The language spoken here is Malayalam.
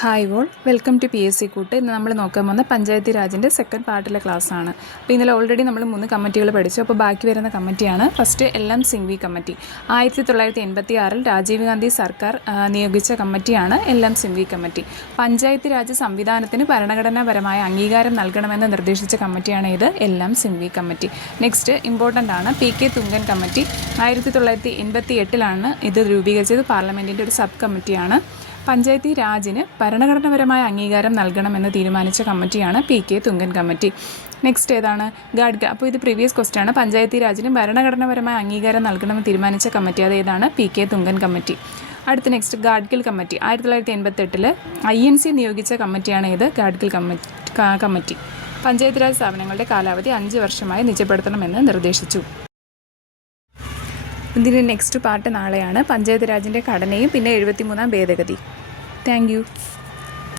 Hi all, welcome to PSC കൂട്ട്. ഇന്ന് നമ്മൾ നോക്കാൻ പോകുന്ന പഞ്ചായത്തി രാജിൻ്റെ സെക്കൻഡ് പാർട്ടിലെ ക്ലാസ്സാണ്. അപ്പോൾ ഇന്നലെ ഓൾറെഡി നമ്മൾ 3 കമ്മിറ്റികൾ പഠിച്ചു. അപ്പോൾ ബാക്കി വരുന്ന കമ്മിറ്റിയാണ് first LM Singhvi committee. 1986 Rajiv Gandhi സർക്കാർ നിയോഗിച്ച കമ്മിറ്റിയാണ് LM സിംഗ്വി കമ്മിറ്റി. പഞ്ചായത്തി രാജ് സംവിധാനത്തിന് ഭരണഘടനാപരമായ അംഗീകാരം നൽകണമെന്ന് നിർദ്ദേശിച്ച കമ്മിറ്റിയാണ് ഇത് LM Singhvi committee. Next important ആണ് PK തുങ്കൻ കമ്മിറ്റി. 1988 ഇത് രൂപീകരിച്ചത്. പാർലമെൻറ്റിൻ്റെ ഒരു സബ് കമ്മിറ്റിയാണ്. പഞ്ചായത്തി രാജിന് ഭരണഘടനാപരമായ അംഗീകാരം നൽകണമെന്ന് തീരുമാനിച്ച കമ്മിറ്റിയാണ് PK തുങ്കൻ കമ്മിറ്റി. നെക്സ്റ്റ് ഏതാണ്? ഗാഡ്ഗിൽ. അപ്പോൾ ഇത് പ്രീവിയസ് ക്വസ്റ്റ്യൻ ആണ്. പഞ്ചായത്തി രാജിന് ഭരണഘടനാപരമായ അംഗീകാരം നൽകണമെന്ന് തീരുമാനിച്ച കമ്മിറ്റി അതേതാണ്? PK Thungon committee. അടുത്ത നെക്സ്റ്റ് ഗാഡ്ഗിൽ കമ്മിറ്റി. 1988 INC നിയോഗിച്ച കമ്മിറ്റിയാണ് ഇത് ഗാഡ്ഗിൽ കമ്മിറ്റി. പഞ്ചായത്ത് രാജ് സ്ഥാപനങ്ങളുടെ കാലാവധി 5 വർഷമായി നിജപ്പെടുത്തണമെന്ന് നിർദ്ദേശിച്ചു. ഇതിൻ്റെ നെക്സ്റ്റ് പാർട്ട് നാളെയാണ്. പഞ്ചായത്ത് രാജിൻ്റെ ഘടനയും പിന്നെ 73ാം ഭേദഗതി. Thank you.